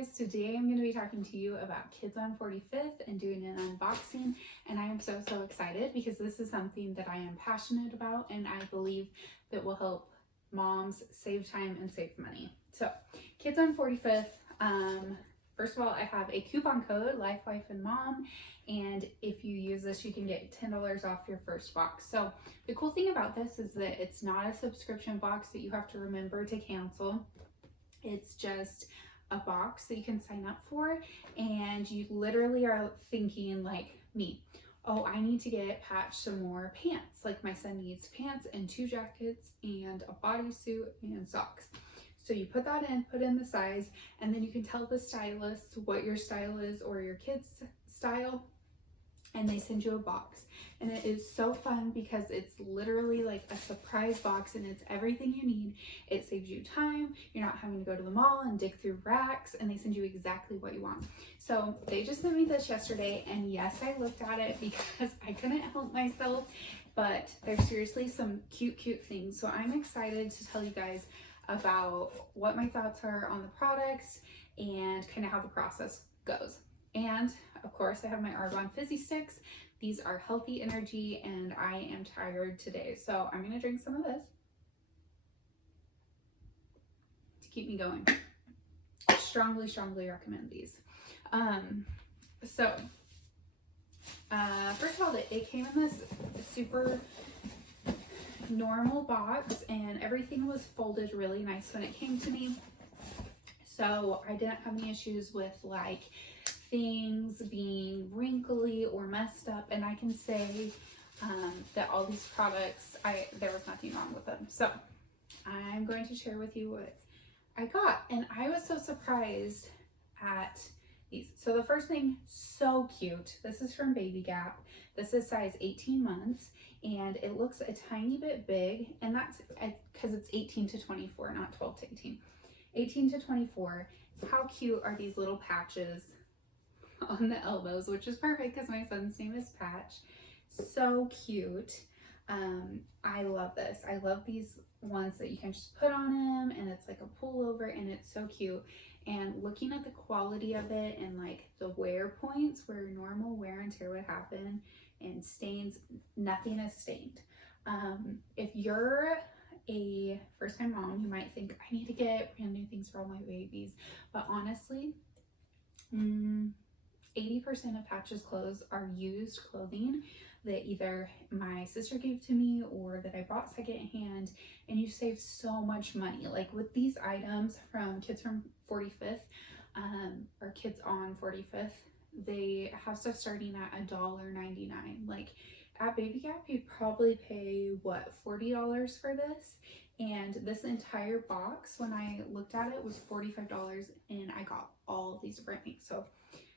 guys, today I'm going to be talking to you about Kids on 45th and doing an unboxing, and I am so excited because this is something that I am passionate about and I believe that will help moms save time and save money. So Kids on 45th, first of all, I have a coupon code, Life, Wife, and Mom, and if you use this you can get $10 off your first box. So the cool thing about this is that it's not a subscription box that you have to remember to cancel. It's just a box that you can sign up for, and you literally are thinking like me, oh, I need to get Patch some more pants. Like my son needs pants and 2 jackets and a bodysuit and socks. So you put that in, put in the size, and then you can tell the stylist what your style is or your kid's style, and they send you a box. And it is so fun because it's literally like a surprise box and it's everything you need. It saves you time. You're not having to go to the mall and dig through racks, and they send you exactly what you want. So they just sent me this yesterday, and yes, I looked at it because I couldn't help myself, but there's seriously some cute things. So I'm excited to tell you guys about what my thoughts are on the products and kind of how the process goes. And of course I have my Argon Fizzy Sticks. These are healthy energy and I am tired today, so I'm gonna drink some of this to keep me going. I strongly recommend these. First of all, it came in this super normal box and everything was folded really nice when it came to me, so I didn't have any issues with like things being wrinkly or messed up, and I can say that all these products, there was nothing wrong with them. So I'm going to share with you what I got, and I was so surprised at these. So the first thing, so cute. This is from Baby Gap. This is size 18 months, and it looks a tiny bit big, and that's because it's 18 to 24, not 12 to 18. 18 to 24. How cute are these little patches on the elbows, which is perfect because my son's name is Patch. So cute. I love this. I love these ones that you can just put on him and it's like a pullover, and it's so cute. And looking at the quality of it and like the wear points where normal wear and tear would happen and stains, nothing is stained. If you're a first-time mom, you might think I need to get brand new things for all my babies, but honestly, 80% of Patch's clothes are used clothing that either my sister gave to me or that I bought secondhand, and you save so much money. Like with these items from Kids from 45th, or Kids on 45th, they have stuff starting at $1.99. Like at Baby Gap, you'd probably pay what, $40 for this, and this entire box, when I looked at it, was $45, and I got all of these different things. So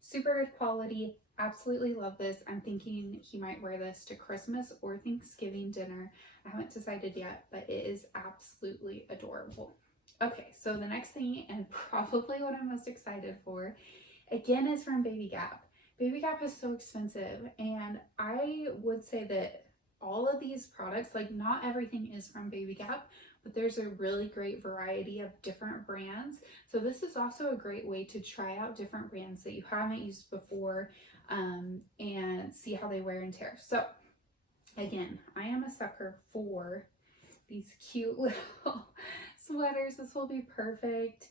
super good quality. Absolutely love this. I'm thinking he might wear this to Christmas or Thanksgiving dinner. I haven't decided yet, but it is absolutely adorable. Okay, so the next thing, and probably what I'm most excited for, again, is from Baby Gap. Baby Gap is so expensive, and I would say that all of these products, like not everything is from Baby Gap, but there's a really great variety of different brands. So this is also a great way to try out different brands that you haven't used before, and see how they wear and tear. So again, I am a sucker for these cute little sweaters. This will be perfect.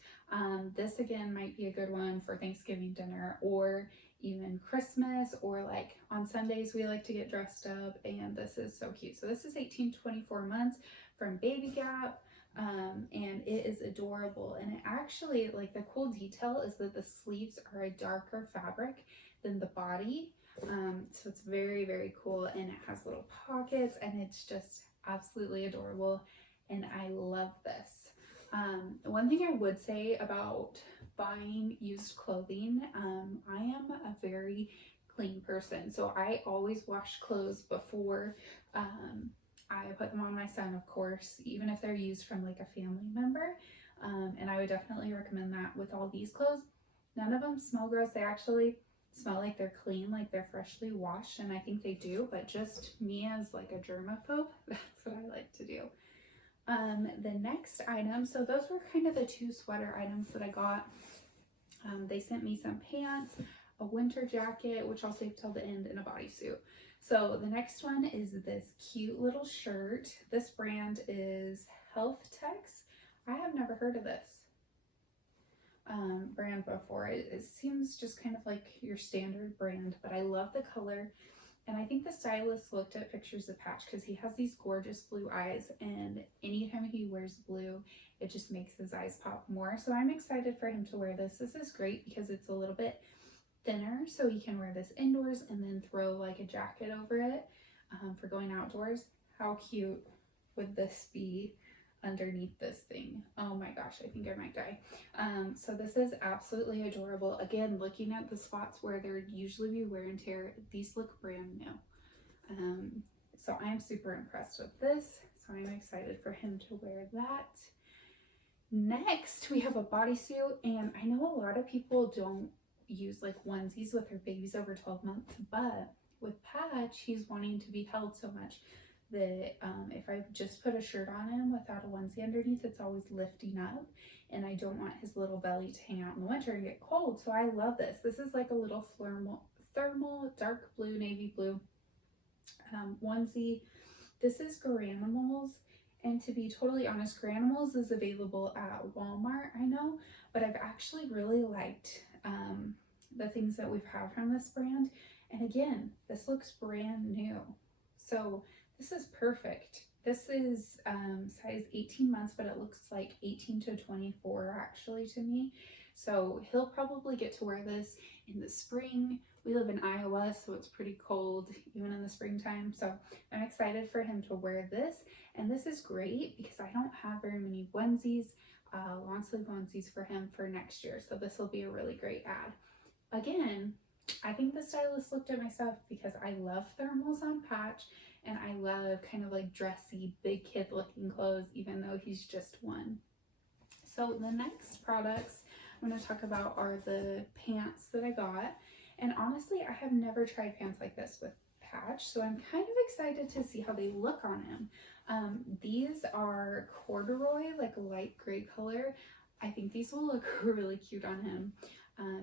This again might be a good one for Thanksgiving dinner or even Christmas, or like on Sundays we like to get dressed up, and this is so cute. So this is 18 to 24 months from Baby Gap, and it is adorable. And it actually, like, the cool detail is that the sleeves are a darker fabric than the body, so it's very cool, and it has little pockets, and it's just absolutely adorable, and I love this. One thing I would say about buying used clothing, I am a very clean person, so I always wash clothes before I put them on my son, of course, even if they're used from like a family member, and I would definitely recommend that with all these clothes. None of them smell gross. They actually smell like they're clean, like they're freshly washed, and I think they do, but just me as like a germaphobe, that's what I like to do. The next item, so those were kind of the 2 sweater items that I got. They sent me some pants, a winter jacket, which I'll save till the end, and a bodysuit. So the next one is this cute little shirt. This brand is HealthTex. I have never heard of this brand before. It seems just kind of like your standard brand, but I love the color. And I think the stylist looked at pictures of Patch because he has these gorgeous blue eyes, and anytime he wears blue, it just makes his eyes pop more. So I'm excited for him to wear this. This is great because it's a little bit thinner, so he can wear this indoors and then throw like a jacket over it for going outdoors. How cute would this be underneath this thing? Oh my gosh, I think I might die. So this is absolutely adorable. Again, looking at the spots where there'd usually be wear and tear, these look brand new. So I'm super impressed with this. So I'm excited for him to wear that. Next, we have a bodysuit, and I know a lot of people don't use like onesies with their babies over 12 months, but with Patch, he's wanting to be held so much that if I just put a shirt on him without a onesie underneath, it's always lifting up, and I don't want his little belly to hang out in the winter and get cold. So I love this. This is like a little thermal dark blue, navy blue onesie. This is Garanimals, and to be totally honest, Garanimals is available at Walmart, I know, but I've actually really liked the things that we've had from this brand. And again, this looks brand new. So this is perfect. This is size 18 months, but it looks like 18 to 24 actually to me. So he'll probably get to wear this in the spring. We live in Iowa, so it's pretty cold even in the springtime. So I'm excited for him to wear this. And this is great because I don't have very many onesies, long sleeve onesies for him for next year. So this will be a really great ad. Again, I think the stylist looked at my stuff because I love thermals on Patch, and I love kind of like dressy, big kid looking clothes, even though he's just one. So the next products I'm going to talk about are the pants that I got. And honestly, I have never tried pants like this with Patch, so I'm kind of excited to see how they look on him. These are corduroy, like a light gray color. I think these will look really cute on him.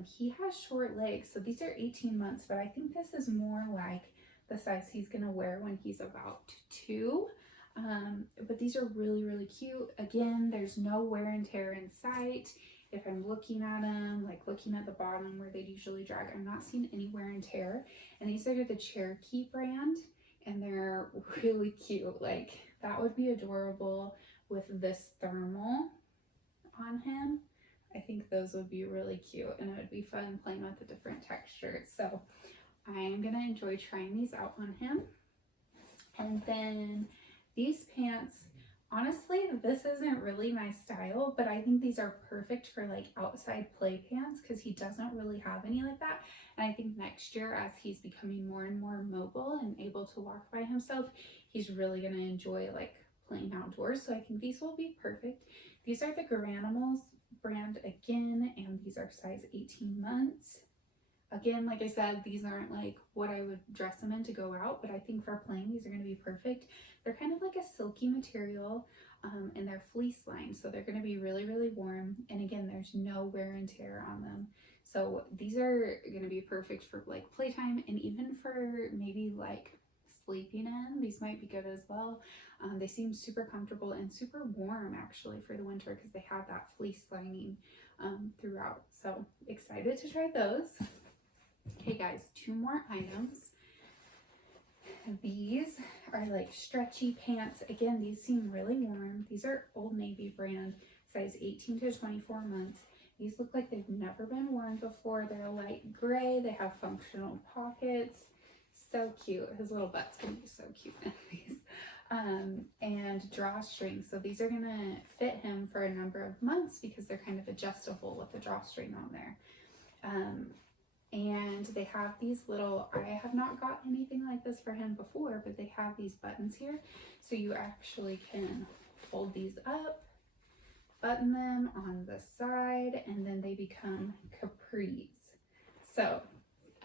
He has short legs, so these are 18 months, but I think this is more like the size he's gonna wear when he's about 2. But these are really, really cute. Again, there's no wear and tear in sight. If I'm looking at them, like looking at the bottom where they'd usually drag, I'm not seeing any wear and tear. And these are the Cherokee brand, and they're really cute. Like, that would be adorable with this thermal on him. I think those would be really cute, and it would be fun playing with the different textures. So I'm gonna enjoy trying these out on him. And then these pants, honestly, this isn't really my style, but I think these are perfect for like outside play pants because he doesn't really have any like that. And I think next year, as he's becoming more and more mobile and able to walk by himself, he's really gonna enjoy like playing outdoors. So I think these will be perfect. These are the Garanimals brand again, and these are size 18 months. Again, like I said, these aren't like what I would dress them in to go out, but I think for playing, these are going to be perfect. They're kind of like a silky material, and they're fleece lined, so they're going to be really, really warm. And again, there's no wear and tear on them. So these are going to be perfect for like playtime, and even for maybe like sleeping in. These might be good as well. They seem super comfortable and super warm actually for the winter because they have that fleece lining throughout. So excited to try those. Okay guys, 2 more items. These are like stretchy pants. Again, these seem really warm. These are Old Navy brand, size 18 to 24 months. These look like they've never been worn before. They're a light gray. They have functional pockets. So cute. His little butt's gonna be so cute in these. And drawstring. So these are gonna fit him for a number of months because they're kind of adjustable with the drawstring on there. And they have these little, I have not got anything like this for him before, but they have these buttons here. So you actually can fold these up, button them on the side, and then they become capris. So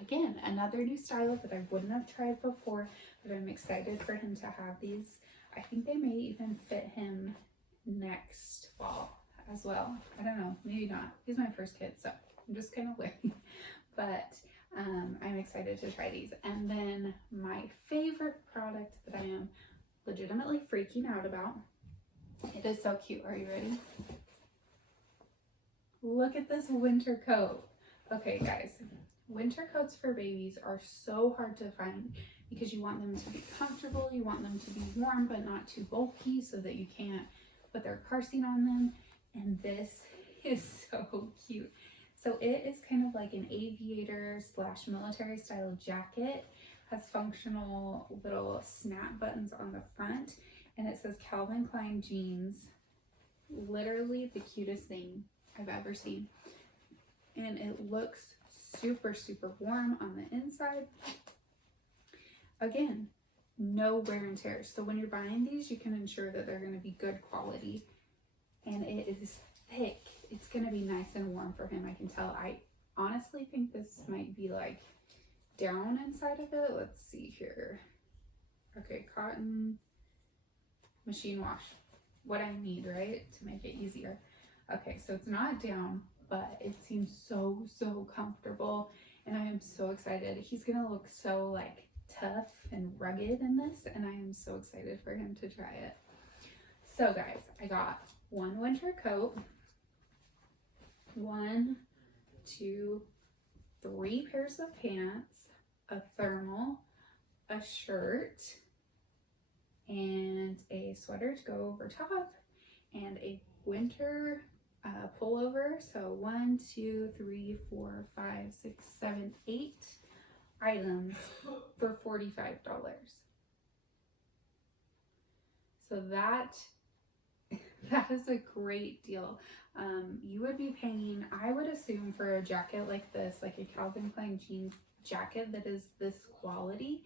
again, another new style that I wouldn't have tried before, but I'm excited for him to have these. I think they may even fit him next fall as well. I don't know, maybe not. He's my first kid, so I'm just kind of learning. But I'm excited to try these. And then my favorite product that I am legitimately freaking out about. It is so cute. Are you ready? Look at this winter coat. Okay, guys, winter coats for babies are so hard to find because you want them to be comfortable, you want them to be warm but not too bulky so that you can't put their car seat on them. And this is so cute. So it is kind of like an aviator / military style jacket, has functional little snap buttons on the front, and it says Calvin Klein jeans. Literally the cutest thing I've ever seen. And it looks super, super warm on the inside. Again, no wear and tear. So when you're buying these, you can ensure that they're going to be good quality. And it is thick. It's going to be nice and warm for him. I can tell. I honestly think this might be like down inside of it. Let's see here. Okay, cotton, machine wash. What I need, right? To make it easier. Okay, so it's not down, but it seems so, so comfortable. And I am so excited. He's going to look so like tough and rugged in this. And I am so excited for him to try it. So guys, I got one winter coat, 1, 2, 3 pairs of pants, a thermal, a shirt, and a sweater to go over top, and a winter pullover. So 1, 2, 3, 4, 5, 6, 7, 8 items for $45. So that is a great deal. You would be paying, I would assume, for a jacket like this, like a Calvin Klein jeans jacket that is this quality,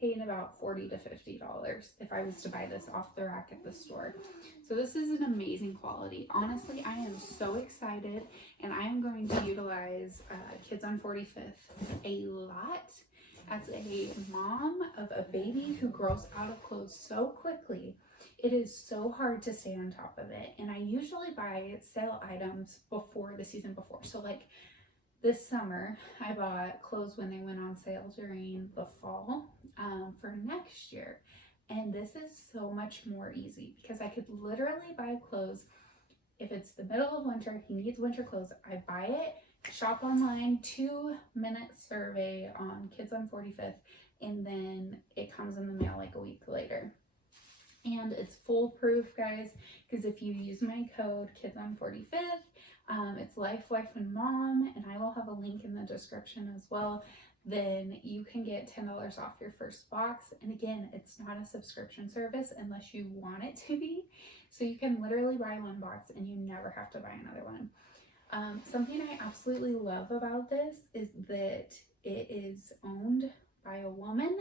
paying about $40 to $50 if I was to buy this off the rack at the store. So this is an amazing quality. Honestly, I am so excited, and I am going to utilize Kids on 45th a lot. As a mom of a baby who grows out of clothes so quickly, it is so hard to stay on top of it. And I usually buy sale items before the season before. So like this summer, I bought clothes when they went on sale during the fall for next year. And this is so much more easy because I could literally buy clothes. If it's the middle of winter, he needs winter clothes, I buy it, shop online, 2-minute survey on Kids on 45th, and then it comes in the mail like a week later. And it's foolproof, guys, because if you use my code Kids on 45th, it's Life, Wife, and Mom, and I will have a link in the description as well. Then you can get $10 off your first box. And again, it's not a subscription service unless you want it to be. So you can literally buy one box and you never have to buy another one. Something I absolutely love about this is that it is owned by a woman.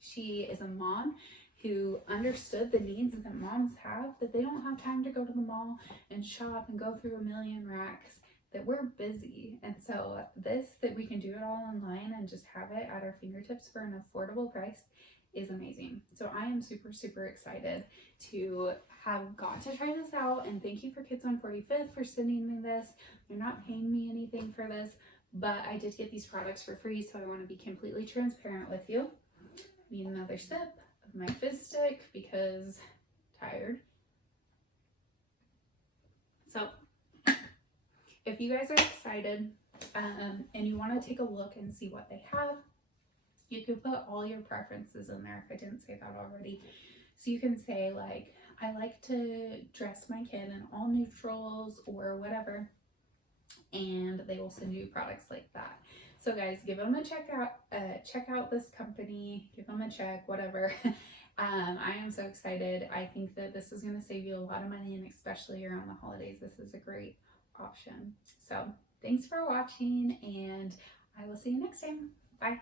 She is a mom who understood the needs that moms have, that they don't have time to go to the mall and shop and go through a million racks, that we're busy. And so that we can do it all online and just have it at our fingertips for an affordable price is amazing. So I am super, super excited to have got to try this out. And thank you for Kids on 45th for sending me this. You're not paying me anything for this, but I did get these products for free. So I want to be completely transparent with you. Need another sip of my fizz stick because I'm tired. So if you guys are excited and you want to take a look and see what they have, you can put all your preferences in there if I didn't say that already. So you can say like, I like to dress my kid in all neutrals or whatever, and they will send you products like that. So guys, give them a check out this company, give them a check, whatever. I am so excited. I think that this is going to save you a lot of money, and especially around the holidays, this is a great option. So thanks for watching, and I will see you next time. Bye.